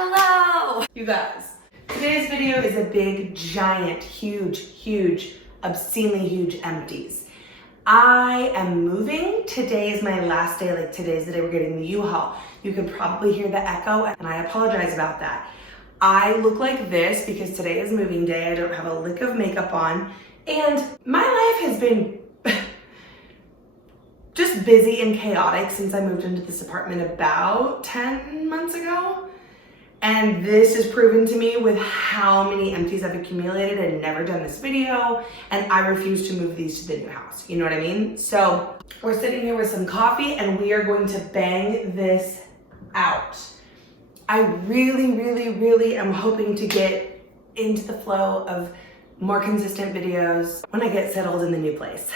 Hello! You guys, today's video is a big, giant, huge, obscenely huge empties. I am moving. Today is my last day, like today's the day we're getting the U-Haul. You can probably hear the echo and I apologize about that. I look like this because today is moving day. I don't have a lick of makeup on and my life has been just busy and chaotic since I moved into this apartment about 10 months ago. And this is proven to me with how many empties I've accumulated and never done this video. And I refuse to move these to the new house. You know what I mean? So we're sitting here with some coffee and we are going to bang this out. I really am hoping to get into the flow of more consistent videos when I get settled in the new place.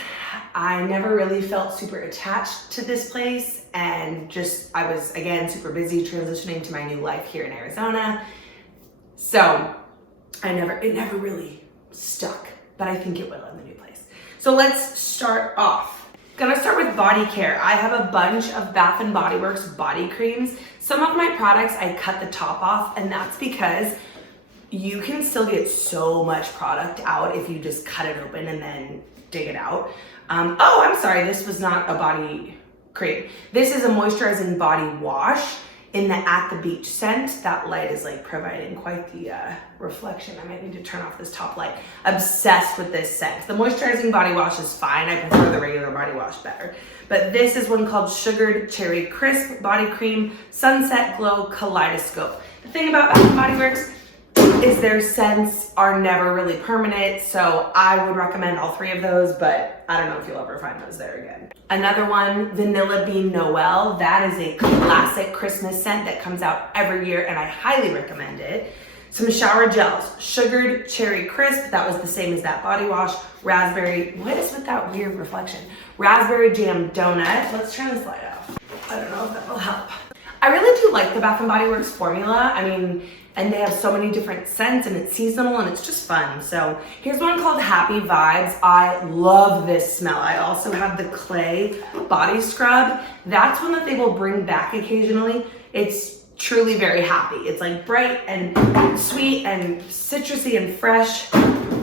I never really felt super attached to this place and I was again super busy transitioning to my new life here in Arizona. So it never really stuck, but I think it will in the new place. So let's start off. Gonna start with body care. I have a bunch of Bath & Body Works body creams. Some of my products I cut the top off, and that's because you can still get so much product out if you just cut it open and then dig it out. Oh, I'm sorry, this was not a body cream. This is a moisturizing body wash in the At the Beach scent. That light is like providing quite the reflection. I might need to turn off this top light. Obsessed with this scent. The moisturizing body wash is fine. I prefer the regular body wash better. But this is one called Sugared Cherry Crisp Body Cream Sunset Glow Kaleidoscope. The thing about Bath & Body Works is their scents are never really permanent, so I would recommend all three of those, but I don't know if you'll ever find those there again. Another one, Vanilla Bean Noel. That is a classic Christmas scent that comes out every year, and I highly recommend it. Some shower gels, Sugared Cherry Crisp. That was the same as that body wash. Raspberry, what is with that weird reflection? Raspberry Jam Doughnut. Let's turn this light off. I don't know if that will help. I really do like the Bath & Body Works formula. I mean, and they have so many different scents and it's seasonal and it's just fun. So here's one called Happy Vibes. I love this smell. I also have the Clay Body Scrub. That's one that they will bring back occasionally. It's truly very happy. It's like bright and sweet and citrusy and fresh.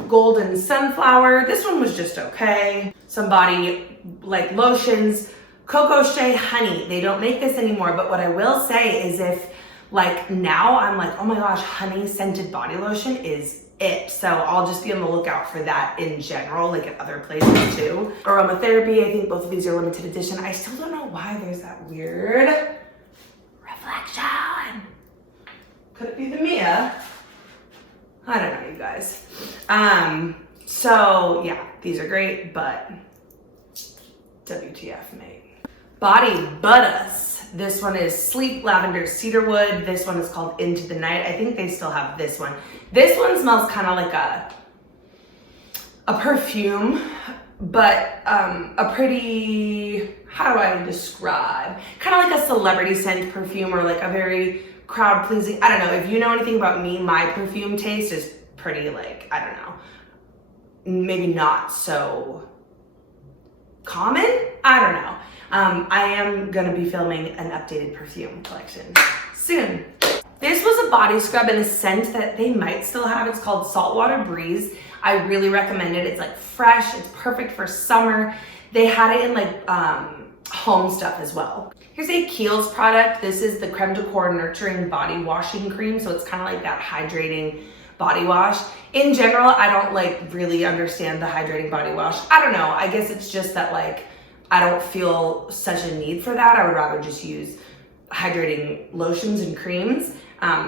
Golden Sunflower. This one was just okay. Some body like lotions. Cocoa Shea Honey. They don't make this anymore, but what I will say is if like now I'm like, oh my gosh, honey scented body lotion is it. So I'll just be on the lookout for that in general, like at other places too. Aromatherapy, I think both of these are limited edition. I still don't know why there's that weird reflection. Could it be the Mia? I don't know, you guys. So yeah, these are great, but WTF, mate. Body Butters. This one is Sleep Lavender Cedarwood. This one is called Into the Night. I think they still have this one. This one smells kind of like a perfume, but a pretty, how do I describe? Kind of like a celebrity scent perfume or like a very crowd pleasing. I don't know. If you know anything about me, my perfume taste is pretty like, I don't know, maybe not so common. I don't know. I am gonna be filming an updated perfume collection soon. This was a body scrub in a scent that they might still have. It's called Saltwater Breeze. I really recommend it. It's like fresh, it's perfect for summer. They had it in like home stuff as well. Here's a Kiehl's product. This is the Creme de Corps Nurturing Body Washing Cream. So it's kind of like that hydrating body wash. In general, I don't like really understand the hydrating body wash. I don't know, I guess it's just that like, I don't feel such a need for that. I would rather just use hydrating lotions and creams.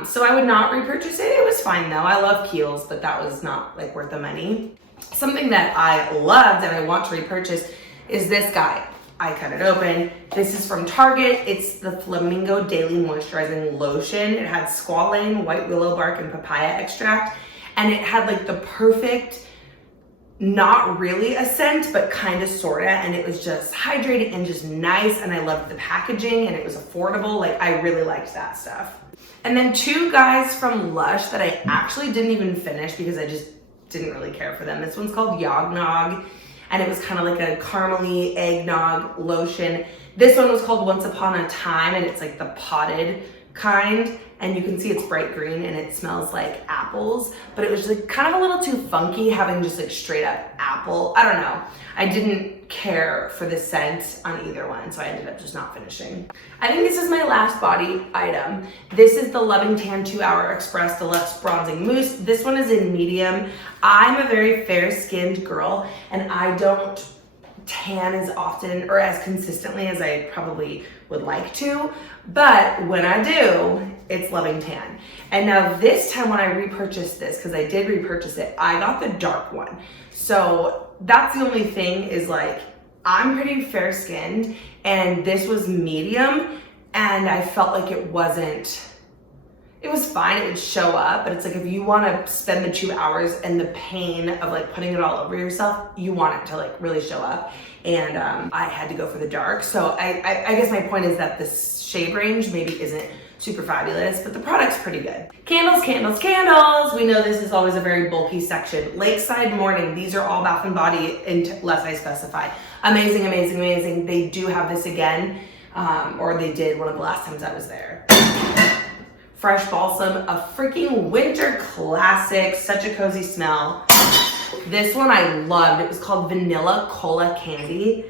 So I would not repurchase it. It was fine though. I love Kiehl's, but that was not like worth the money. Something that I loved and I want to repurchase is this guy. I cut it open. This is from Target. It's the Flamingo Daily Moisturizing Lotion. It had squalane, white willow bark, and papaya extract. And it had like the perfect, not really a scent, but kind of sorta, and it was just hydrating and just nice, and I loved the packaging, and it was affordable. Like, I really liked that stuff. And then two guys from Lush that I actually didn't even finish because I just didn't really care for them. This one's called Yognog, and it was kind of like a caramely eggnog lotion. This one was called Once Upon a Time, and it's like the potted kind, and you can see it's bright green and it smells like apples, but it was like kind of a little too funky having just like straight up apple. I don't know. I didn't care for the scent on either one, so I ended up just not finishing. I think this is my last body item. This is the Loving Tan 2 Hour Express Deluxe Bronzing Mousse. This one is in medium. I'm a very fair-skinned girl, and I don't tan as often or as consistently as I probably would like to, but when I do, it's Loving Tan. And now this time when I repurchased this, because I did repurchase it, I got the dark one. So that's the only thing is like, I'm pretty fair skinned and this was medium and I felt like it was fine, it would show up, but it's like if you want to spend the 2 hours and the pain of like putting it all over yourself, you want it to like really show up. And I had to go for the dark. So I guess my point is that this shade range maybe isn't super fabulous, but the product's pretty good. Candles, candles, candles. We know this is always a very bulky section. Lakeside Morning. These are all Bath & Body unless I specify. Amazing, amazing, amazing. They do have this again, or they did one of the last times I was there. Fresh Balsam, a freaking winter classic, such a cozy smell. This one I loved. It was called Vanilla Cola Candy.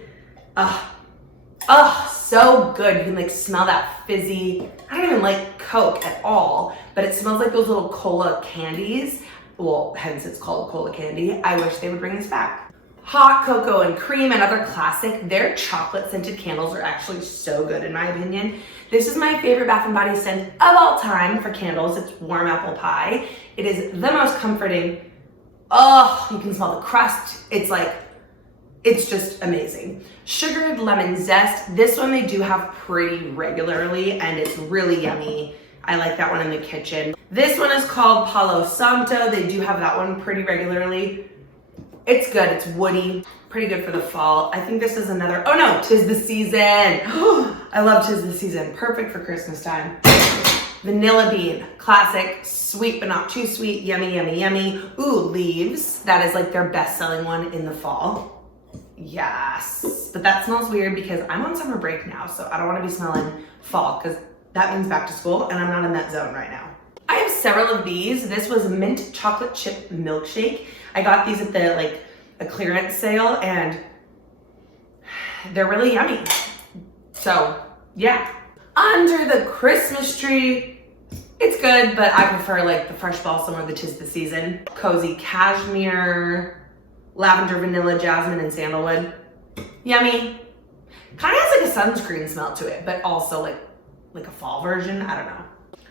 So good. You can like smell that fizzy. I don't even like Coke at all, but it smells like those little cola candies. Well, hence it's called cola candy. I wish they would bring this back. Hot Cocoa and Cream, another classic. Their chocolate scented candles are actually so good in my opinion. This is my favorite Bath & Body scent of all time for candles. It's Warm Apple Pie. It is the most comforting. Oh, you can smell the crust. It's just amazing. Sugared Lemon Zest. This one they do have pretty regularly and it's really yummy. I like that one in the kitchen. This one is called Palo Santo. They do have that one pretty regularly. It's good, it's woody, pretty good for the fall. I think this is another, oh no, 'Tis the Season. I love 'Tis the Season, perfect for Christmas time. Vanilla Bean, classic, sweet but not too sweet, yummy, yummy, yummy. Ooh, Leaves, that is like their best-selling one in the fall. Yes, but that smells weird because I'm on summer break now, so I don't want to be smelling fall because that means back to school and I'm not in that zone right now. I have several of these. This was Mint Chocolate Chip Milkshake. I got these at the like a clearance sale and they're really yummy. So yeah. Under the Christmas Tree, it's good, but I prefer like the Fresh Balsam or the 'Tis the Season. Cozy Cashmere. Lavender, vanilla, jasmine, and sandalwood. Yummy. Kind of has like a sunscreen smell to it, but also like a fall version. I don't know.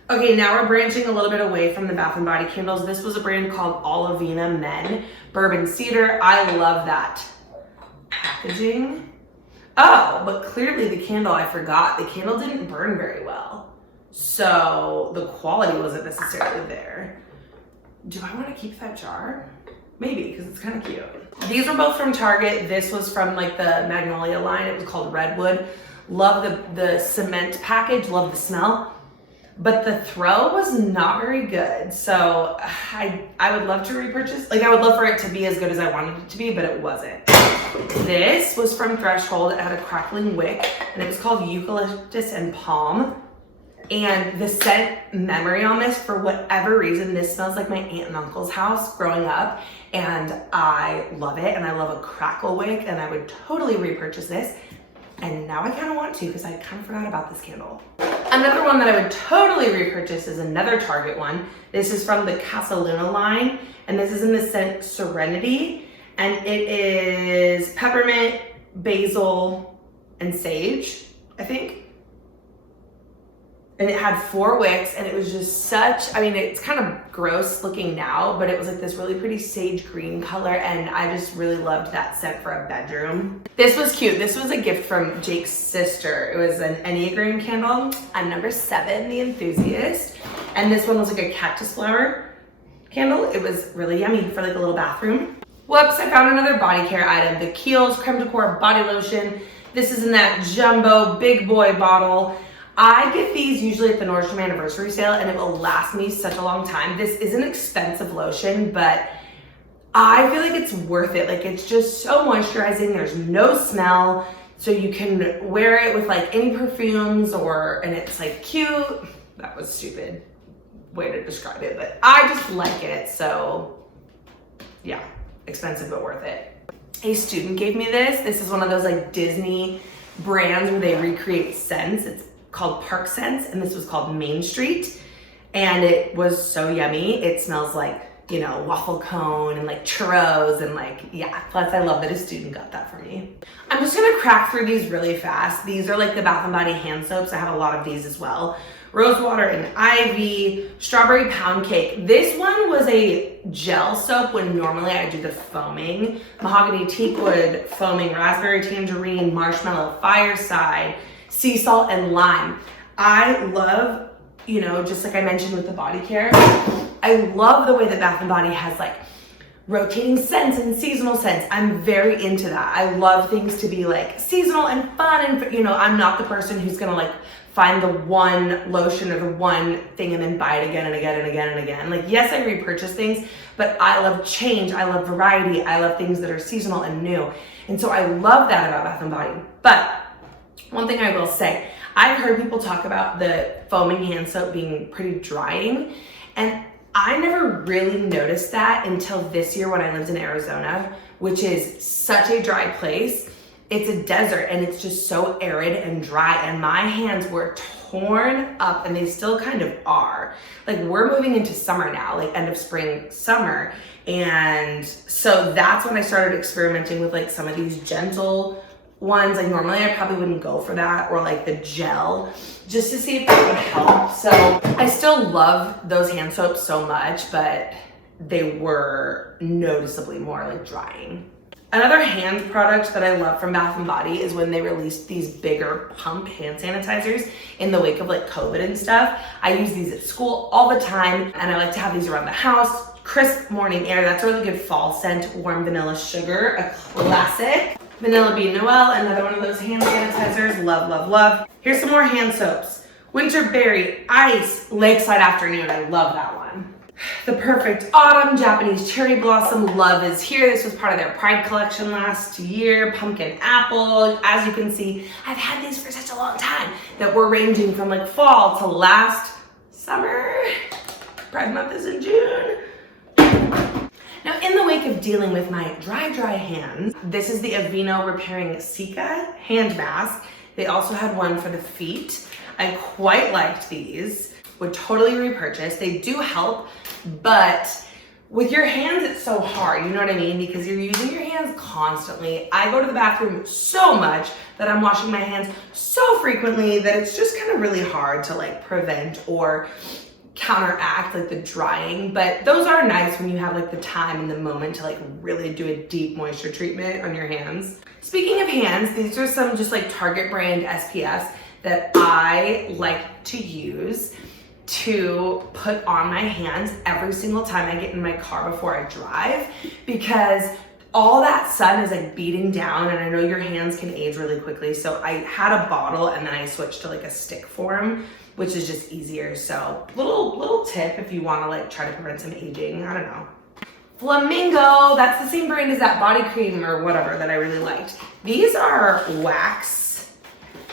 Okay, now we're branching a little bit away from the Bath & Body candles. This was a brand called Olivina Men Bourbon Cedar. I love that packaging. Oh, but clearly the candle, I forgot. The candle didn't burn very well. So the quality wasn't necessarily there. Do I want to keep that jar? Maybe, because it's kind of cute. These were both from Target. This was from like the Magnolia line. It was called Redwood. Love the cement package, love the smell. But the throw was not very good. So I would love to repurchase. Like I would love for it to be as good as I wanted it to be, but it wasn't. This was from Threshold. It had a crackling wick and it was called Eucalyptus and Palm. And the scent memory on this, for whatever reason, this smells like my aunt and uncle's house growing up. And I love it. And I love a crackle wick. And I would totally repurchase this. And now I kind of want to because I kind of forgot about this candle. Another one that I would totally repurchase is another Target one. This is from the Casa Luna line. And this is in the scent Serenity. And it is peppermint, basil, and sage, I think. And it had 4 wicks and it was just such, I mean, it's kind of gross looking now, but it was like this really pretty sage green color and I just really loved that scent for a bedroom. This was cute. This was a gift from Jake's sister. It was an Enneagram candle. I'm number 7, the enthusiast. And this one was like a cactus flower candle. It was really yummy for like a little bathroom. Whoops, I found another body care item. The Kiehl's Creme de Corps body lotion. This is in that jumbo big boy bottle. I get these usually at the Nordstrom anniversary sale and it will last me such a long time. This is an expensive lotion, but I feel like it's worth it. Like it's just so moisturizing. There's no smell. So you can wear it with like any perfumes and it's like cute. that was stupid way to describe it, but I just like it. So yeah, expensive but worth it. A student gave me this. This is one of those like Disney brands where they recreate scents. It's called Park Scents, and this was called Main Street. And it was so yummy. It smells like, you know, waffle cone and like churros and like, yeah. Plus I love that a student got that for me. I'm just gonna crack through these really fast. These are like the Bath & Body hand soaps. I have a lot of these as well. Rose Water and Ivy, Strawberry Pound Cake. This one was a gel soap when normally I do the foaming. Mahogany Teakwood, foaming, Raspberry Tangerine, Marshmallow Fireside, Sea Salt and Lime. I love, you know, just like I mentioned with the body care, I love the way that Bath & Body has like rotating scents and seasonal scents. I'm very into that. I love things to be like seasonal and fun, and you know, I'm not the person who's gonna like find the one lotion or the one thing and then buy it again and again and again and again. Like, yes, I repurchase things, but I love change, I love variety, I love things that are seasonal and new. And so I love that about Bath & Body. But one thing I will say, I've heard people talk about the foaming hand soap being pretty drying, and I never really noticed that until this year when I lived in Arizona, which is such a dry place. It's a desert and it's just so arid and dry, and my hands were torn up, and they still kind of are. Like, we're moving into summer now, like end of spring, summer. And so that's when I started experimenting with like some of these gentle ones. Like normally I probably wouldn't go for that, or like the gel, just to see if that would help. So I still love those hand soaps so much, but they were noticeably more like drying. Another hand product that I love from Bath & Body is when they released these bigger pump hand sanitizers in the wake of like COVID and stuff. I use these at school all the time, and I like to have these around the house. Crisp morning air, that's a really good fall scent. Warm vanilla sugar, a classic. Vanilla Bean Noel, another one of those hand sanitizers. Love, love, love. Here's some more hand soaps. Winter Berry, Ice, Lakeside Afternoon. I love that one. The Perfect Autumn, Japanese Cherry Blossom, Love is Here. This was part of their Pride collection last year. Pumpkin Apple. As you can see, I've had these for such a long time that we're ranging from like fall to last summer. Pride month is in June. Now, in the wake of dealing with my dry hands, this is the Aveeno Repairing Cica hand mask. They also had one for the feet. I quite liked these. Would totally repurchase. They do help, but with your hands, it's so hard, you know what I mean? Because you're using your hands constantly. I go to the bathroom so much that I'm washing my hands so frequently that it's just kind of really hard to like prevent or counteract like the drying. But those are nice when you have like the time and the moment to like really do a deep moisture treatment on your hands. Speaking of hands, these are some just like Target brand SPFs that I like to use to put on my hands every single time I get in my car before I drive, because all that sun is like beating down, and I know your hands can age really quickly. So I had a bottle and then I switched to like a stick form, which is just easier. So little tip if you want to like try to prevent some aging. I don't know. Flamingo, that's the same brand as that body cream or whatever that I really liked. These are wax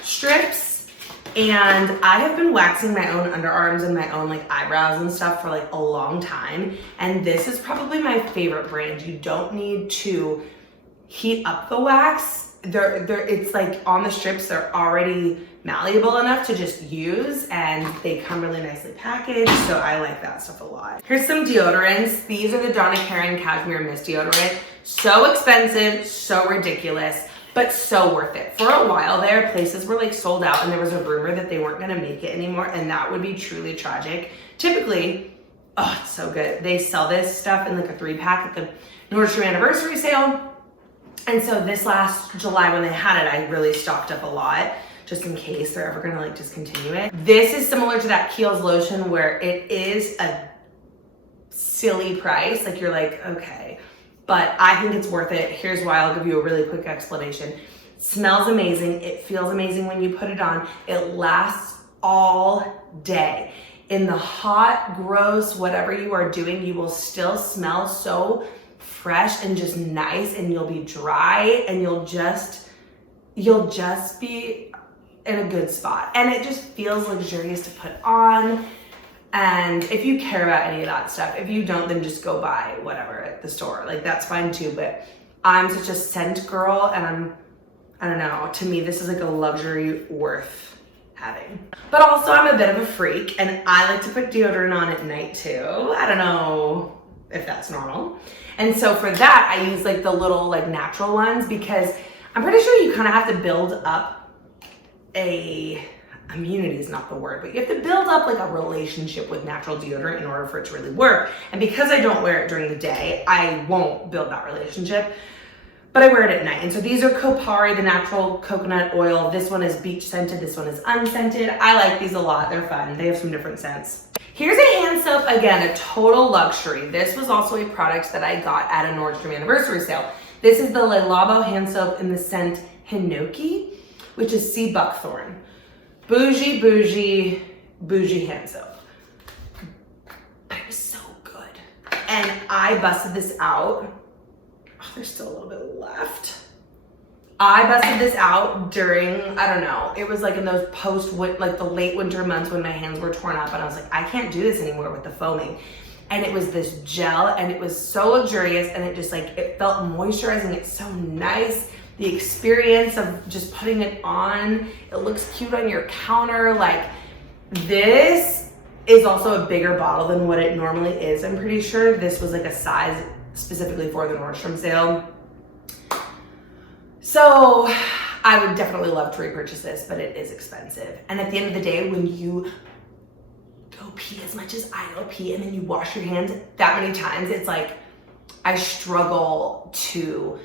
strips, and I have been waxing my own underarms and my own like eyebrows and stuff for like a long time. And this is probably my favorite brand. You don't need to heat up the wax. It's like on the strips, they're already malleable enough to just use, and they come really nicely packaged. So I like that stuff a lot. Here's some deodorants. These are the Donna Karan Cashmere Mist Deodorant. So expensive, so ridiculous, but so worth it. For a while there, places were like sold out, and there was a rumor that they weren't gonna make it anymore, and that would be truly tragic. Typically, oh, it's so good. They sell this stuff in like a 3-pack at the Nordstrom anniversary sale. And so this last July when they had it, I really stocked up a lot just in case they're ever gonna like discontinue it. This is similar to that Kiehl's lotion where it is a silly price. Like you're like, okay, but I think it's worth it. Here's why. I'll give you a really quick explanation. It smells amazing. It feels amazing when you put it on. It lasts all day. In the hot, gross, whatever you are doing, you will still smell so fresh and just nice, and you'll be dry, and you'll just be in a good spot. And it just feels luxurious to put on. And if you care about any of that stuff, if you don't, then just go buy whatever at the store. Like, that's fine too. But I'm such a scent girl, and I don't know, to me, this is like a luxury worth having. But also, I'm a bit of a freak, and I like to put deodorant on at night too. I don't know if that's normal. And so for that, I use like the little like natural ones, because I'm pretty sure you kind of have to build up immunity is not the word, but you have to build up like a relationship with natural deodorant in order for it to really work. And because I don't wear it during the day, I won't build that relationship, but I wear it at night. And so these are Kopari, the natural coconut oil. This one is beach scented, this one is unscented. I like these a lot, they're fun. They have some different scents. Here's a hand soap, again, a total luxury. This was also a product that I got at a Nordstrom anniversary sale. This is the Le Labo hand soap in the scent Hinoki, which is sea buckthorn. Bougie, bougie, bougie hand soap. But it was so good. And I busted this out. Oh, there's still a little bit left. I busted this out during, I don't know, it was like in those like the late winter months when my hands were torn up, and I was like, I can't do this anymore with the foaming. And it was this gel, and it was so luxurious, and it just like, it felt moisturizing. It's so nice. The experience of just putting it on, it looks cute on your counter. Like, this is also a bigger bottle than what it normally is. I'm pretty sure this was like a size specifically for the Nordstrom sale. So I would definitely love to repurchase this, but it is expensive. And at the end of the day, when you go pee as much as I go pee and then you wash your hands that many times, it's like, I struggle to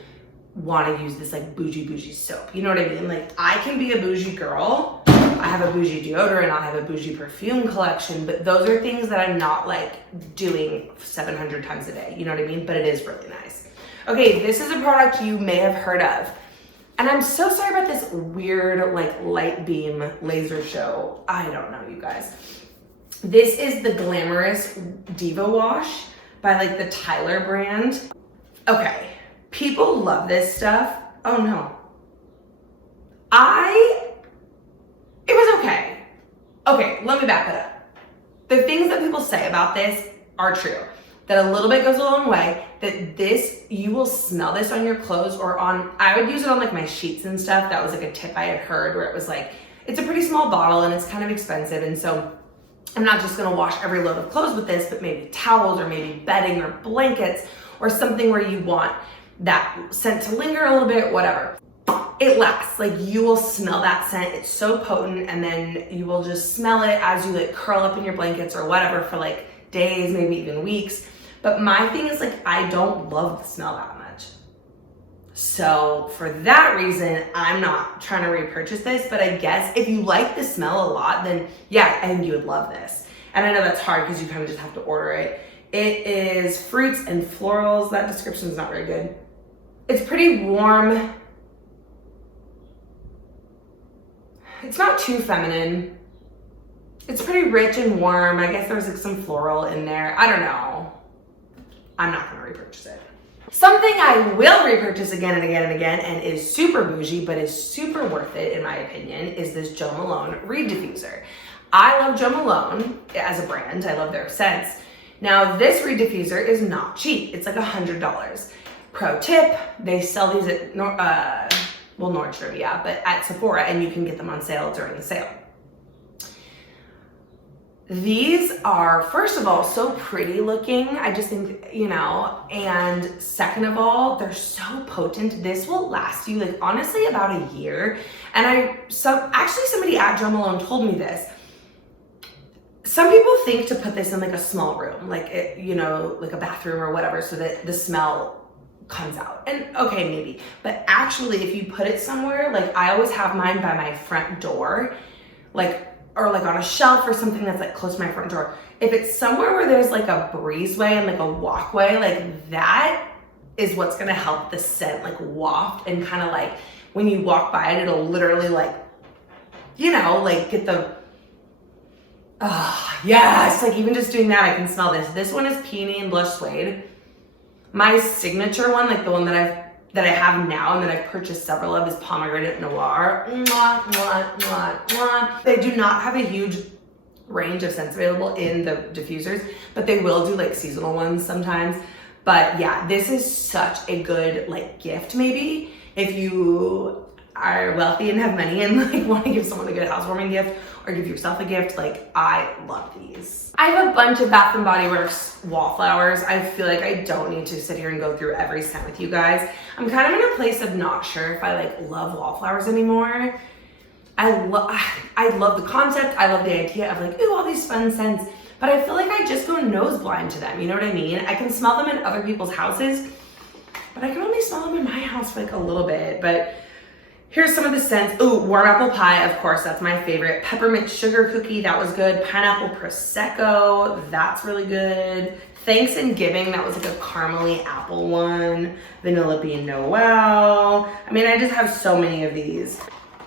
want to use this like bougie soap. You know what I mean? Like, I can be a bougie girl. I have a bougie deodorant, I have a bougie perfume collection, but those are things that I'm not like doing 700 times a day. You know what I mean? But it is really nice. Okay, this is a product you may have heard of. And I'm so sorry about this weird like light beam laser show. I don't know, you guys. This is the Glamorous Diva Wash by like the Tyler brand. Okay. People love this stuff. Oh no. It was okay. Okay, let me back it up. The things that people say about this are true. That a little bit goes a long way. That this, you will smell this on your clothes or on, I would use it on like my sheets and stuff. That was like a tip I had heard where it was like, it's a pretty small bottle and it's kind of expensive. And so I'm not just gonna wash every load of clothes with this, but maybe towels or maybe bedding or blankets or something where you want that scent to linger a little bit, whatever. It lasts, like you will smell that scent. It's so potent, and then you will just smell it as you like curl up in your blankets or whatever for like days, maybe even weeks. But my thing is like, I don't love the smell that much. So for that reason, I'm not trying to repurchase this, but I guess if you like the smell a lot, then yeah, I think you would love this. And I know that's hard because you kind of just have to order it. It is fruits and florals. That description is not very good. It's pretty warm. It's not too feminine. It's pretty rich and warm. I guess there's like some floral in there. I don't know. I'm not gonna repurchase it. Something I will repurchase again and again and again and is super bougie, but is super worth it in my opinion, is this Jo Malone Reed Diffuser. I love Jo Malone as a brand. I love their scents. Now this Reed Diffuser is not cheap. It's like $100. Pro tip, they sell these at Nordstrom, yeah, but at Sephora, and you can get them on sale during the sale. These are, first of all, so pretty looking. I just think, you know, and second of all, they're so potent. This will last you like honestly about a year. And actually somebody at Jo Malone told me this. Some people think to put this in like a small room, like it, you know, like a bathroom or whatever, so that the smell comes out. And okay, maybe, but actually if you put it somewhere, like I always have mine by my front door, like, or like on a shelf or something that's like close to my front door. If it's somewhere where there's like a breezeway and like a walkway, like that is what's gonna help the scent like waft, and kind of like when you walk by it, it'll literally like, you know, like get the, yes, like even just doing that, I can smell this. This one is Peony and Blush Suede. My signature one, like the one that I've that I have now and that I've purchased several of is Pomegranate Noir. Mwah, mwah, mwah, mwah. They do not have a huge range of scents available in the diffusers, but they will do like seasonal ones sometimes. But yeah, this is such a good like gift maybe if you are wealthy and have money and like want to give someone a good housewarming gift or give yourself a gift. Like, I love these. I have a bunch of Bath & Body Works wallflowers. I feel like I don't need to sit here and go through every scent with you guys. I'm kind of in a place of not sure if I like love wallflowers anymore. I love the concept. I love the idea of like, ooh, all these fun scents, but I feel like I just go nose blind to them. You know what I mean? I can smell them in other people's houses, but I can only smell them in my house for like a little bit. But here's some of the scents. Ooh, warm apple pie, of course, that's my favorite. Peppermint sugar cookie, that was good. Pineapple prosecco, that's really good. Thanks and Giving, that was like a caramely apple one. Vanilla bean Noel. I mean, I just have so many of these.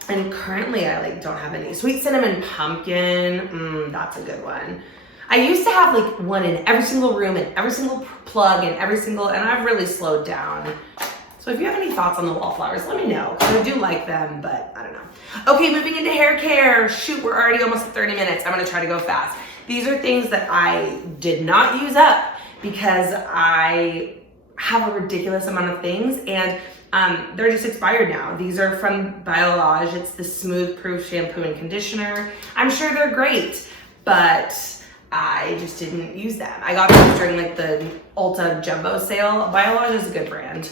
And currently I like don't have any. Sweet cinnamon pumpkin, that's a good one. I used to have like one in every single room and every single plug and and I've really slowed down. So if you have any thoughts on the wallflowers, let me know, because I do like them, but I don't know. Okay, moving into hair care. Shoot, we're already almost at 30 minutes. I'm gonna try to go fast. These are things that I did not use up because I have a ridiculous amount of things and they're just expired now. These are from Biolage. It's the Smooth Proof Shampoo and Conditioner. I'm sure they're great, but I just didn't use them. I got them during like the Ulta Jumbo sale. Biolage is a good brand.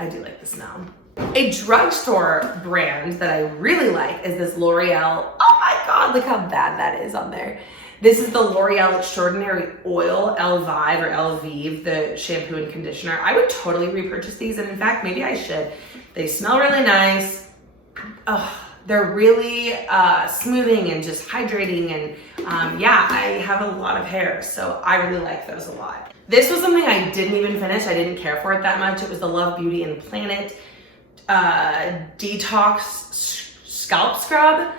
I do like the smell. A drugstore brand that I really like is this L'Oreal. Oh my God, look how bad that is on there. This is the L'Oreal Extraordinary Oil Elvive or Elvive, the shampoo and conditioner. I would totally repurchase these, and in fact, maybe I should. They smell really nice. Oh, they're really smoothing and just hydrating, and yeah, I have a lot of hair, so I really like those a lot. This was something I didn't even finish. I didn't care for it that much. It was the Love Beauty and Planet Detox Scalp Scrub.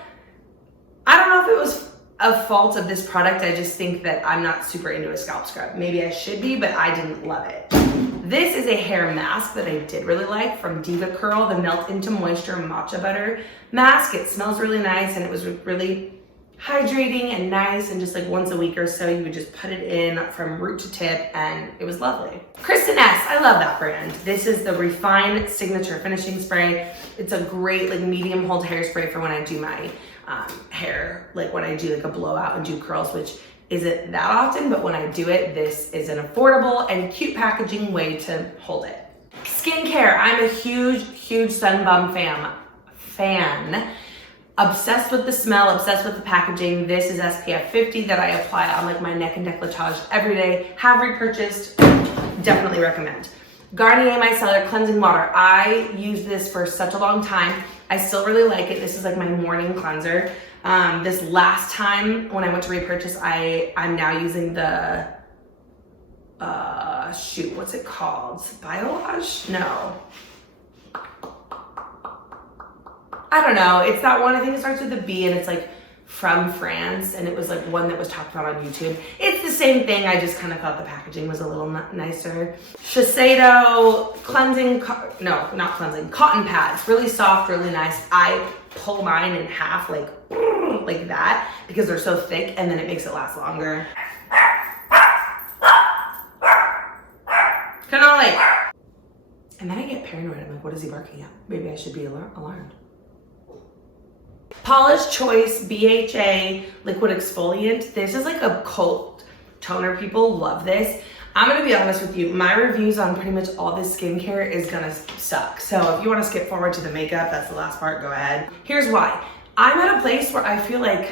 I don't know if it was a fault of this product. I just think that I'm not super into a scalp scrub. Maybe I should be, but I didn't love it. This is a hair mask that I did really like from Diva Curl, the Melt Into Moisture Matcha Butter Mask. It smells really nice and it was really hydrating and nice, and just like once a week or so you would just put it in from root to tip and it was lovely. Kristen S, I love that brand. This is the Refined Signature Finishing Spray. It's a great like medium hold hairspray for when I do my hair, like when I do like a blowout and do curls, which isn't that often, but when I do it, this is an affordable and cute packaging way to hold it. Skincare, I'm a huge Sun Bum fan. Obsessed with the smell, obsessed with the packaging. This is SPF 50 that I apply on like my neck and décolletage every day. Have repurchased, definitely recommend. Garnier Micellar Cleansing Water. I used this for such a long time. I still really like it. This is like my morning cleanser. This last time when I went to repurchase, I'm now using the, shoot, what's it called? Biolage? No. I don't know. It's that one, I think it starts with a B and it's like from France, and it was like one that was talked about on YouTube. It's the same thing. I just kind of thought the packaging was a little nicer. Shiseido cleansing, no, not cleansing, cotton pads. Really soft, really nice. I pull mine in half like that because they're so thick, and then it makes it last longer. Cannoli. And then I get paranoid. I'm like, what is he barking at? Maybe I should be alarmed. Paula's Choice BHA Liquid Exfoliant. This is like a cult toner. People love this. I'm gonna be honest with you, my reviews on pretty much all this skincare is gonna suck. So if you wanna skip forward to the makeup, that's the last part, go ahead. Here's why. I'm at a place where I feel like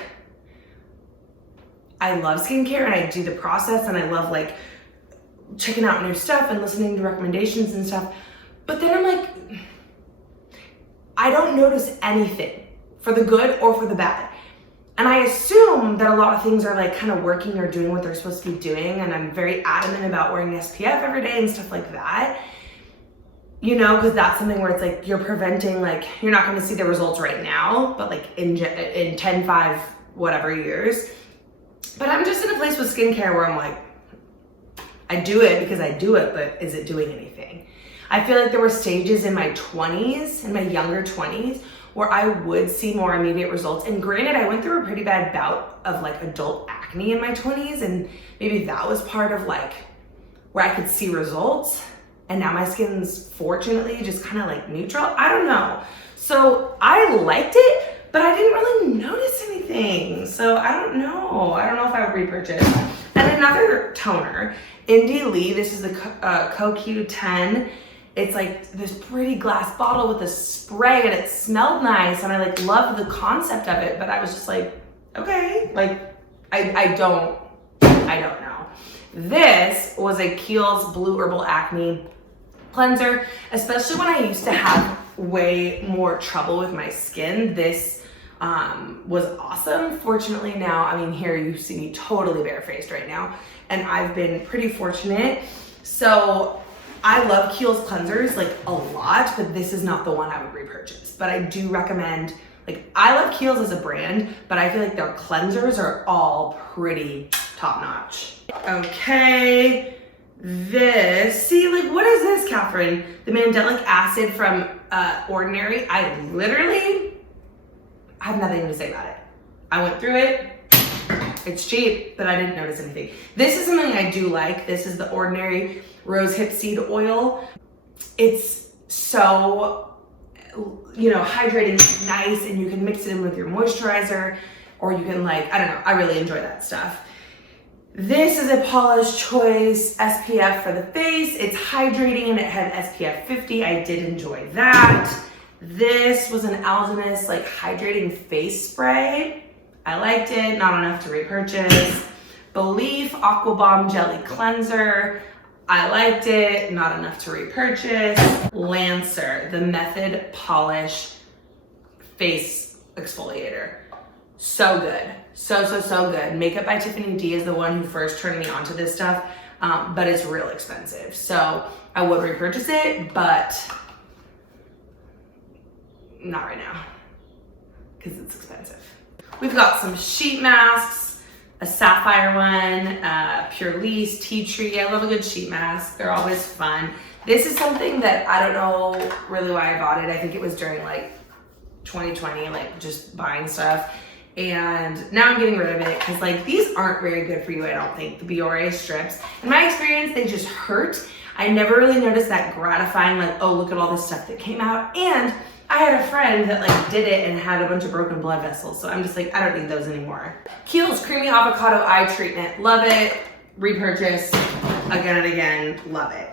I love skincare and I do the process and I love like checking out new stuff and listening to recommendations and stuff. But then I'm like, I don't notice anything for the good or for the bad. And I assume that a lot of things are like kind of working or doing what they're supposed to be doing. And I'm very adamant about wearing SPF every day and stuff like that. You know, because that's something where it's like you're preventing, like you're not going to see the results right now, but like in 10, 5, whatever years. But I'm just in a place with skincare where I'm like, I do it because I do it, but is it doing anything? I feel like there were stages in my 20s, in my younger 20s, where I would see more immediate results. And granted, I went through a pretty bad bout of like adult acne in my 20s, and maybe that was part of like where I could see results. And now my skin's fortunately just kind of like neutral. I don't know. So I liked it, but I didn't really notice anything. So I don't know. I don't know if I would repurchase. And another toner, Indie Lee, this is the CoQ10. It's like this pretty glass bottle with a spray, and it smelled nice, and I like loved the concept of it, but I was just like, okay, like I don't know. This was a Kiehl's Blue Herbal Acne Cleanser, especially when I used to have way more trouble with my skin. This was awesome. Fortunately now, I mean, here you see me totally barefaced right now, and I've been pretty fortunate. So I love Kiehl's cleansers like a lot, but this is not the one I would repurchase. But I do recommend, like, I love Kiehl's as a brand, but I feel like their cleansers are all pretty top notch. Okay, see, like, what is this, Catherine? The Mandelic Acid from Ordinary. I literally have nothing to say about it. I went through it. It's cheap, but I didn't notice anything. This is something I do like. This is the Ordinary Rosehip Seed Oil. It's so, you know, hydrating, nice, and you can mix it in with your moisturizer, or you can, like, I don't know, I really enjoy that stuff. This is a Paula's Choice SPF for the face. It's hydrating and it had SPF 50. I did enjoy that. This was an Algenist like hydrating face spray. I liked it, not enough to repurchase. Belief Aqua Bomb Jelly Cleanser. I liked it, not enough to repurchase. Lancer, the Method Polish Face Exfoliator. So good, so good. Makeup by Tiffany D is the one who first turned me onto this stuff, but it's real expensive. So I would repurchase it, but not right now, because it's expensive. We've got some sheet masks, a sapphire one, Pure Lease, Tea Tree. I love a good sheet mask. They're always fun. This is something that I don't know really why I bought it. I think it was during like 2020, like just buying stuff. And now I'm getting rid of it because like these aren't very good for you, I don't think, the Biore strips. In my experience, they just hurt. I never really noticed that gratifying, like, oh, look at all this stuff that came out. And I had a friend that like did it and had a bunch of broken blood vessels. So I'm just like, I don't need those anymore. Kiehl's Creamy Avocado Eye Treatment. Love it. Repurchase again and again. Love it.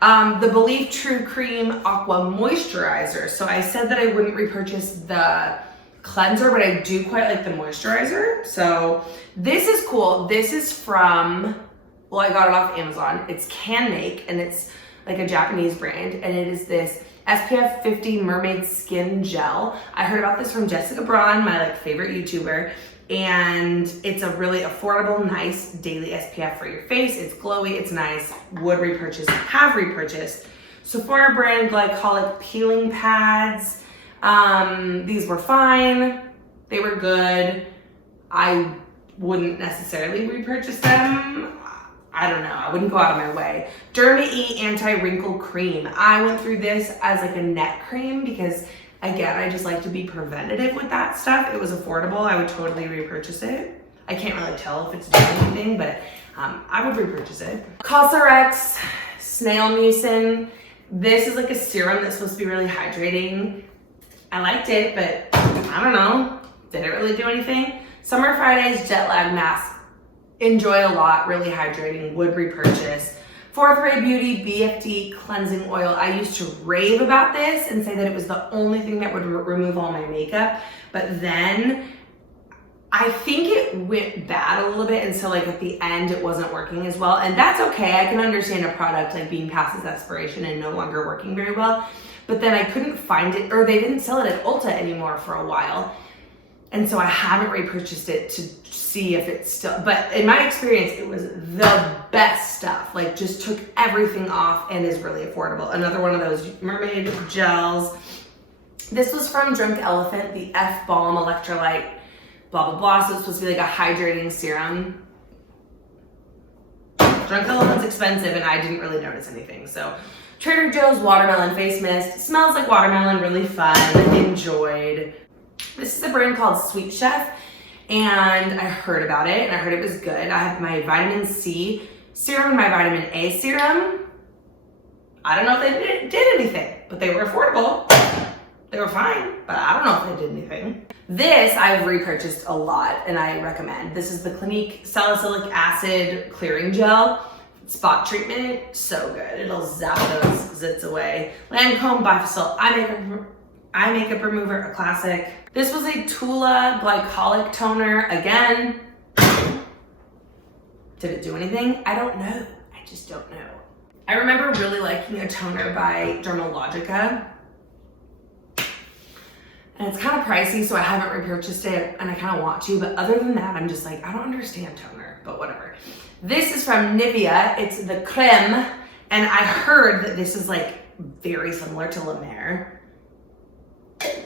The Believe True Cream Aqua Moisturizer. So I said that I wouldn't repurchase the cleanser, but I do quite like the moisturizer. So this is cool. This is from, well, I got it off Amazon. It's Can Make, and it's like a Japanese brand, and it is this SPF 50 Mermaid Skin Gel. I heard about this from Jessica Braun, my like favorite YouTuber, and it's a really affordable, nice daily SPF for your face. It's glowy, it's nice. Would repurchase, have repurchased. Sephora brand glycolic peeling pads. These were fine. They were good. I wouldn't necessarily repurchase them. I don't know. I wouldn't go out of my way. Derma E Anti-Wrinkle Cream. I went through this as like a neck cream because, again, I just like to be preventative with that stuff. It was affordable. I would totally repurchase it. I can't really tell if it's doing anything, but I would repurchase it. Cosrx Snail Mucin. This is like a serum that's supposed to be really hydrating. I liked it, but I don't know. Did it really do anything? Summer Fridays Jet Lag Mask. Enjoy a lot, really hydrating, would repurchase. Fourth Ray Beauty BFD Cleansing Oil. I used to rave about this and say that it was the only thing that would remove all my makeup, but then I think it went bad a little bit, and so like at the end it wasn't working as well, and that's okay. I can understand a product like being past its expiration and no longer working very well, but then I couldn't find it, or they didn't sell it at Ulta anymore for a while. And so I haven't repurchased it to see if it's still, but in my experience, it was the best stuff. Like just took everything off and is really affordable. Another one of those mermaid gels. This was from Drunk Elephant, the F Balm Electrolyte, blah, blah, blah. So it's supposed to be like a hydrating serum. Drunk Elephant's expensive and I didn't really notice anything. So Trader Joe's Watermelon Face Mist. Smells like watermelon, really fun, enjoyed. This is a brand called Sweet Chef, and I heard about it, and I heard it was good. I have my vitamin C serum and my vitamin A serum. I don't know if they did anything, but they were affordable. They were fine, but I don't know if they did anything. This I've repurchased a lot, and I recommend. This is the Clinique Salicylic Acid Clearing Gel. Spot treatment, so good. It'll zap those zits away. Lancome Bifacil Eye Makeup Remover, a classic. This was a Tula Glycolic Toner. Again, did it do anything? I don't know. I just don't know. I remember really liking a toner by Derma. And it's kind of pricey, so I haven't repurchased it, and I kind of want to, but other than that, I'm just like, I don't understand toner, but whatever. This is from Nivea. It's the Creme, and I heard that this is like very similar to La Mer.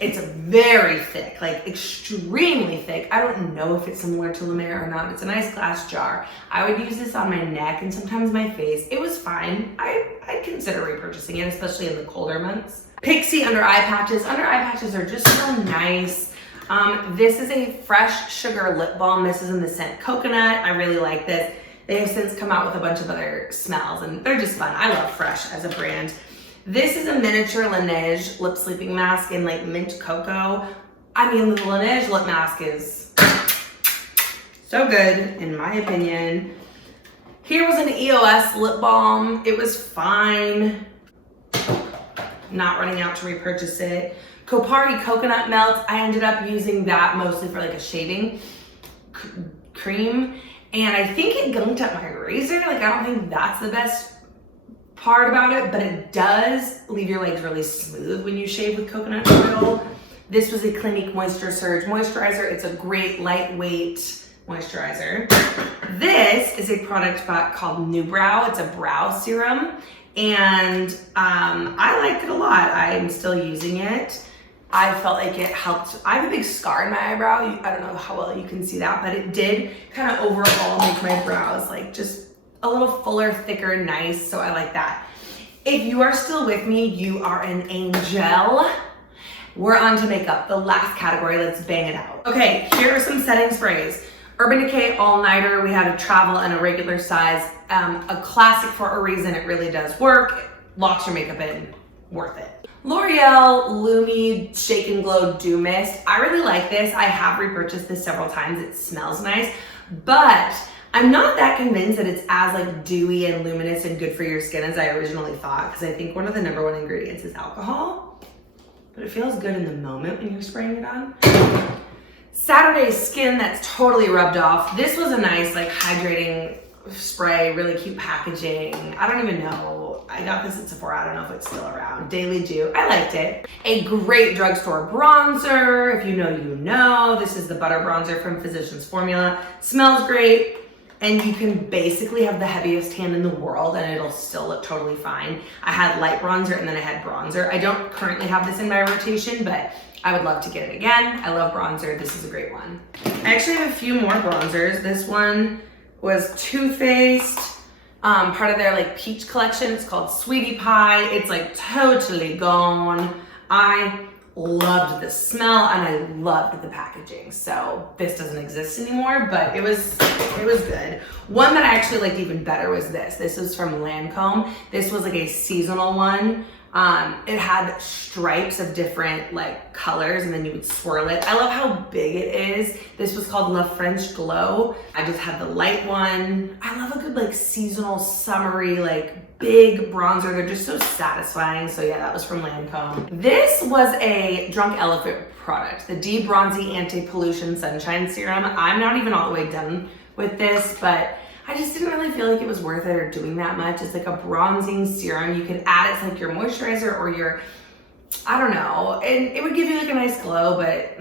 It's very thick, like extremely thick. I don't know if it's similar to La Mer or not. It's a nice glass jar. I would use this on my neck and sometimes my face. It was fine. I'd consider repurchasing it, especially in the colder months. Pixie under eye patches. Under eye patches are just so nice. This is a fresh sugar lip balm. This is in the scent coconut. I really like this. They have since come out with a bunch of other smells, and they're just fun. I love Fresh as a brand. This is a miniature Laneige lip sleeping mask in like mint cocoa. I mean, the Laneige lip mask is so good, in my opinion. Here was an EOS lip balm. It was fine. Not running out to repurchase it. Kopari Coconut Melt. I ended up using that mostly for like a shaving cream. And I think it gunked up my razor. Like, I don't think that's the best part about it, but it does leave your legs really smooth when you shave with coconut oil. This was a Clinique Moisture Surge Moisturizer. It's a great lightweight moisturizer. This is a product called New Brow. It's a brow serum, and I like it a lot. I'm still using it. I felt like it helped. I have a big scar in my eyebrow. I don't know how well you can see that, but it did kind of overall make my brows like just a little fuller, thicker, nice. So I like that. If you are still with me, you are an angel. We're on to makeup, the last category. Let's bang it out. Okay, here are some setting sprays. Urban Decay All Nighter. We had a travel and a regular size. A classic for a reason. It really does work. Locks your makeup in. Worth it. L'Oreal Lumi Shake and Glow Dew Mist. I really like this. I have repurchased this several times. It smells nice, but I'm not that convinced that it's as like dewy and luminous and good for your skin as I originally thought, because I think one of the #1 ingredients is alcohol, but it feels good in the moment when you're spraying it on. Saturday Skin, that's totally rubbed off. This was a nice like hydrating spray, really cute packaging. I don't even know. I got this at Sephora. I don't know if it's still around. Daily Dew. I liked it. A great drugstore bronzer. If you know, you know. This is the Butter Bronzer from Physicians Formula. Smells great. And you can basically have the heaviest hand in the world and it'll still look totally fine. I had light bronzer and then I had bronzer. I don't currently have this in my rotation, but I would love to get it again. I love bronzer. This is a great one. I actually have a few more bronzers. This one was Too Faced. Part of their like peach collection. It's called Sweetie Pie. It's like totally gone. I loved the smell and I loved the packaging. So this doesn't exist anymore, but it was good. One that I actually liked even better was this. This is from Lancome. This was like a seasonal one. It had stripes of different like colors and then you would swirl it. I love how big it is. This was called La French Glow. I just had the light one. I love a good like seasonal, summery, like big bronzer. They're just so satisfying. So yeah, that was from Lancome. This was a Drunk Elephant product, the De-Bronzy Anti-Pollution Sunshine Serum. I'm not even all the way done with this, but I just didn't really feel like it was worth it or doing that much. It's like a bronzing serum. You could add it to like your moisturizer or your, I don't know. And it would give you like a nice glow, but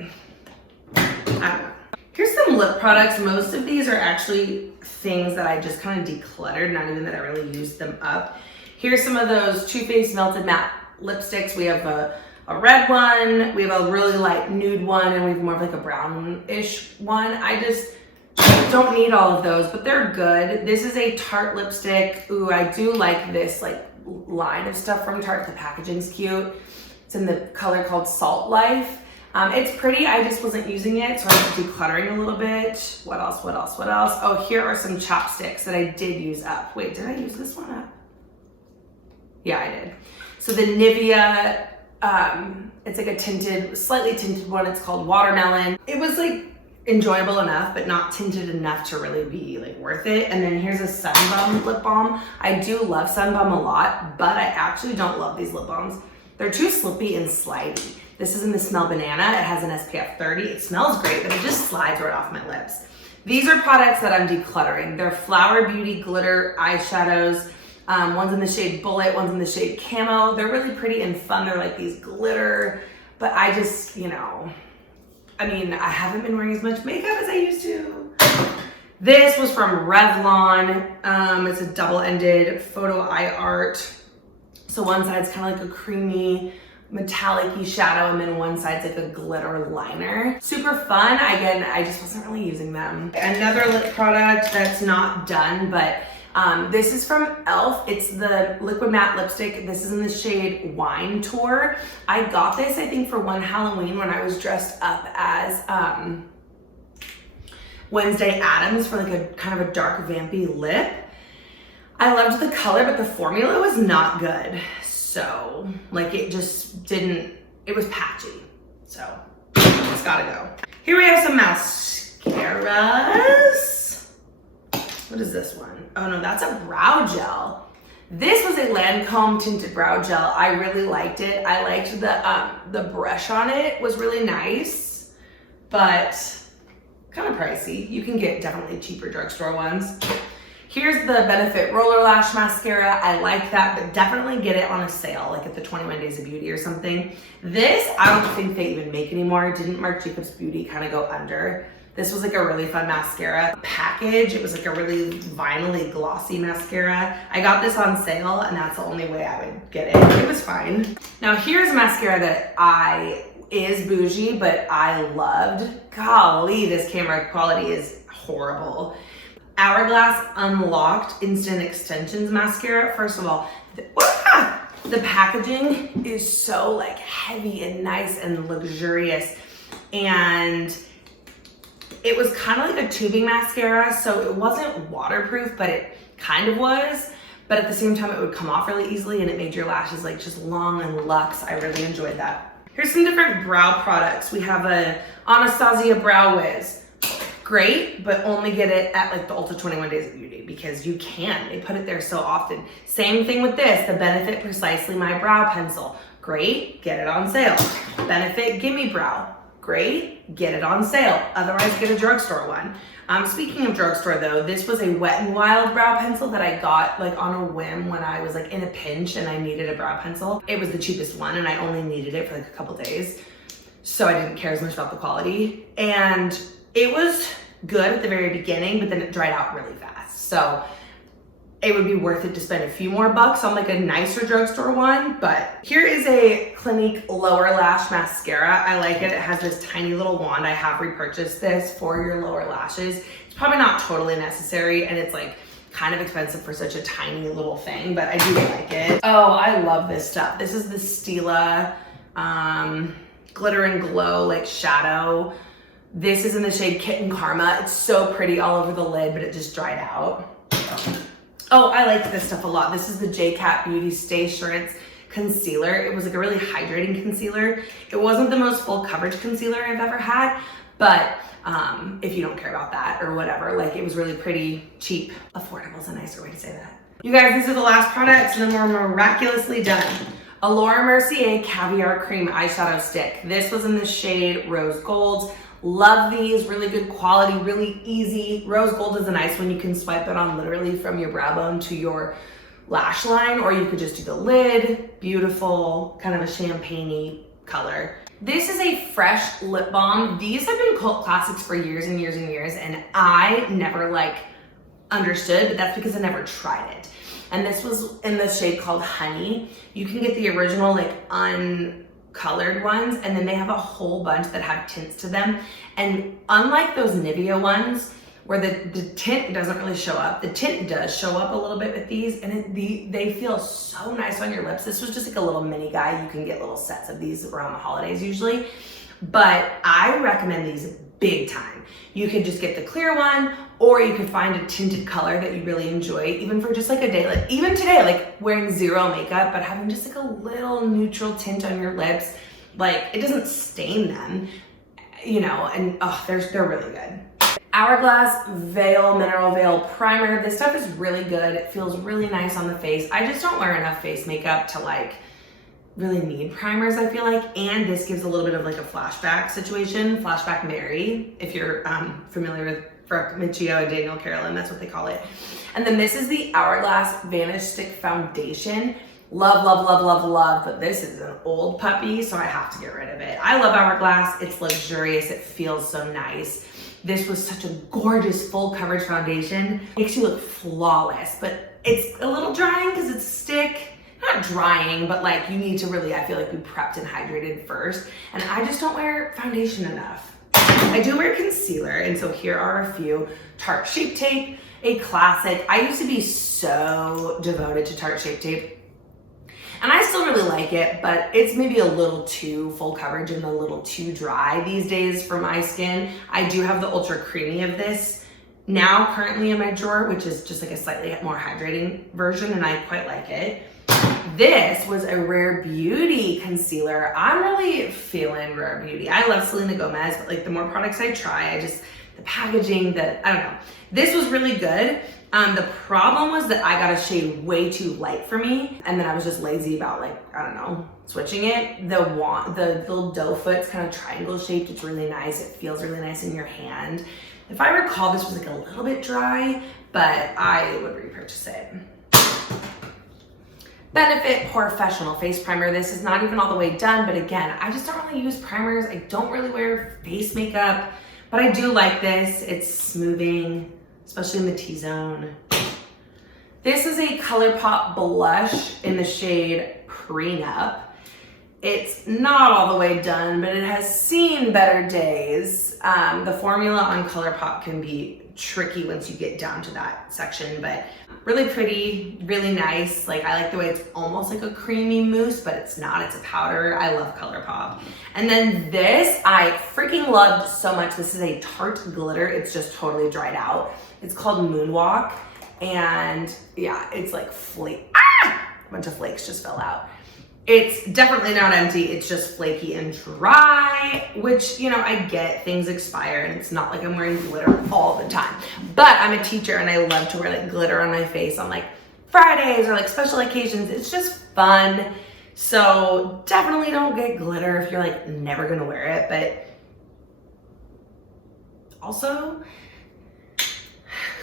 I don't know. Here's some lip products. Most of these are actually things that I just kind of decluttered, not even that I really used them up. Here's some of those Too Faced Melted Matte lipsticks. We have a red one, we have a really light nude one, and we have more of like a brownish one. I just don't need all of those, but they're good. This is a Tarte lipstick. Ooh, I do like this like line of stuff from Tarte. The packaging's cute. It's in the color called Salt Life. It's pretty, I just wasn't using it, so I'm decluttering a little bit. What else? Oh, here are some chopsticks that I did use up. Wait, did I use this one up? Yeah, I did. So the Nivea, it's like a tinted, slightly tinted one. It's called Watermelon. It was like enjoyable enough, but not tinted enough to really be like worth it. And then here's a Sun Bum lip balm. I do love Sun Bum a lot, but I actually don't love these lip balms. They're too slippy and slidey. This is in the smell Banana. It has an SPF 30. It smells great, but it just slides right off my lips. These are products that I'm decluttering. They're Flower Beauty glitter eyeshadows. One's in the shade Bullet, one's in the shade Camo. They're really pretty and fun. They're like these glitter, but I just, you know, I mean, I haven't been wearing as much makeup as I used to. This was from Revlon. It's a double-ended photo eye art. So one side's kind of like a creamy, metallic-y shadow, and then one side's like a glitter liner. Super fun. Again, I just wasn't really using them. Another lip product that's not done, but this is from e.l.f. It's the liquid matte lipstick. This is in the shade Wine Tour. I got this, I think, for one Halloween when I was dressed up as Wednesday Addams for like a kind of a dark vampy lip. I loved the color, but the formula was not good. So like it just didn't, it was patchy. So it's gotta go. Here we have some mascaras. What is this one? Oh no, that's a brow gel. This was a Lancome tinted brow gel. I really liked it. I liked the brush on it was really nice, but kind of pricey. You can get definitely cheaper drugstore ones. Here's the Benefit Roller Lash Mascara. I like that, but definitely get it on a sale, like at the 21 Days of Beauty or something. This, I don't think they even make anymore. Didn't Marc Jacobs Beauty kind of go under? This was like a really fun mascara package. It was like a really vinyl-y glossy mascara. I got this on sale, and that's the only way I would get it. It was fine. Now here's a mascara that is bougie, but I loved. Golly, this camera quality is horrible. Hourglass Unlocked Instant Extensions Mascara. First of all, the packaging is so like heavy and nice and luxurious, and it was kind of like a tubing mascara, so it wasn't waterproof, but it kind of was. But at the same time, it would come off really easily, and it made your lashes like just long and luxe. I really enjoyed that. Here's some different brow products. We have a Anastasia Brow Wiz. Great, but only get it at like the Ulta 21 Days of Beauty because you can. They put it there so often. Same thing with this, the Benefit Precisely My Brow Pencil. Great, get it on sale. Benefit Gimme Brow. Great, get it on sale. Otherwise, get a drugstore one. Speaking of drugstore though, this was a Wet n Wild brow pencil that I got like on a whim when I was like in a pinch and I needed a brow pencil. It was the cheapest one and I only needed it for like a couple days. So I didn't care as much about the quality. And it was good at the very beginning, but then it dried out really fast. So it would be worth it to spend a few more bucks on like a nicer drugstore one. But here is a Clinique lower lash mascara. I like it. It has this tiny little wand. I have repurchased this for your lower lashes. It's probably not totally necessary, and it's like kind of expensive for such a tiny little thing, but I do like it. Oh, I love this stuff. This is the Stila Glitter and Glow like shadow. This is in the shade Kitten Karma. It's so pretty all over the lid, but it just dried out. Oh, I like this stuff a lot. This is the J-Cat Beauty Stay Assurance Concealer. It was like a really hydrating concealer. It wasn't the most full coverage concealer I've ever had, but if you don't care about that or whatever, like it was really pretty cheap. Affordable is a nicer way to say that. You guys, these are the last products and then we're miraculously done. A Laura Mercier Caviar Cream Eyeshadow Stick. This was in the shade Rose Gold. Love these, really good quality, really easy. Rose Gold is a nice one. You can swipe it on literally from your brow bone to your lash line, or you could just do the lid. Beautiful, kind of a champagne-y color. This is a fresh lip balm. These have been cult classics for years and years and years, and I never like understood, but that's because I never tried it. And this was in the shade called Honey. You can get the original like uncolored ones, and then they have a whole bunch that have tints to them. And unlike those Nivea ones where the tint doesn't really show up. The tint does show up a little bit with these, and they feel so nice on your lips. This was just like a little mini guy. You can get little sets of these around the holidays usually, but I recommend these big time. You could just get the clear one, or you could find a tinted color that you really enjoy, even for just like a day, like even today, like wearing zero makeup, but having just like a little neutral tint on your lips. Like it doesn't stain them, you know, and oh, they're really good. Hourglass Veil Mineral Veil Primer. This stuff is really good. It feels really nice on the face. I just don't wear enough face makeup to like really need primers, I feel like. And this gives a little bit of like a flashback situation, Flashback Mary, if you're familiar with Brooke Miccio and Daniel Carolyn, that's what they call it. And then this is the Hourglass Vanish Stick Foundation. Love, love, love, love, love, but this is an old puppy, so I have to get rid of it. I love Hourglass. It's luxurious. It feels so nice. This was such a gorgeous full coverage foundation. Makes you look flawless, but it's a little drying because it's stick. Not drying, but like you need to really, I feel like, be prepped and hydrated first. And I just don't wear foundation enough. I do wear concealer, and so here are a few. Tarte Shape Tape, a classic. I used to be so devoted to Tarte Shape Tape, and I still really like it, but it's maybe a little too full coverage and a little too dry these days for my skin. I do have the Ultra Creamy of this now currently in my drawer, which is just like a slightly more hydrating version, and I quite like it. This was a Rare Beauty concealer. I'm really feeling Rare Beauty. I love Selena Gomez, but like the more products I try, the packaging, I don't know. This was really good. The problem was that I got a shade way too light for me, and then I was just lazy about like, I don't know, switching it. The little doe foot's kind of triangle shaped. It's really nice. It feels really nice in your hand. If I recall, this was like a little bit dry, but I would repurchase it. Benefit Professional Face Primer. This is not even all the way done, but again, I just don't really use primers. I don't really wear face makeup, but I do like this. It's smoothing, especially in the T-zone. This is a ColourPop blush in the shade Prenup. It's not all the way done, but it has seen better days. The formula on ColourPop can be tricky once you get down to that section, but really pretty, really nice. Like I like the way it's almost like a creamy mousse, but it's not, it's a powder. I love ColourPop. And then this, I freaking loved so much. This is a Tart Glitter. It's just totally dried out. It's called Moonwalk. And yeah, it's like a bunch of flakes just fell out. It's definitely not empty, it's just flaky and dry, which, you know, I get, things expire, and it's not like I'm wearing glitter all the time. But I'm a teacher and I love to wear like glitter on my face on like Fridays or like special occasions. It's just fun. So definitely don't get glitter if you're like never gonna wear it, but also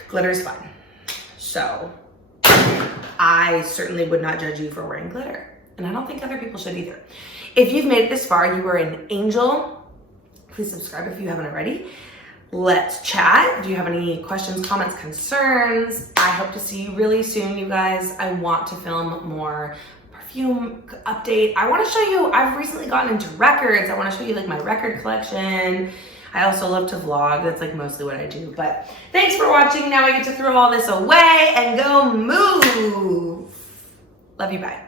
glitter is fun. So I certainly would not judge you for wearing glitter. And I don't think other people should either. If you've made it this far, you are an angel. Please subscribe if you haven't already. Let's chat. Do you have any questions, comments, concerns? I hope to see you really soon, you guys. I want to film more perfume update. I want to show you, I've recently gotten into records. I want to show you like my record collection. I also love to vlog. That's like mostly what I do. But thanks for watching. Now I get to throw all this away and go move. Love you, bye.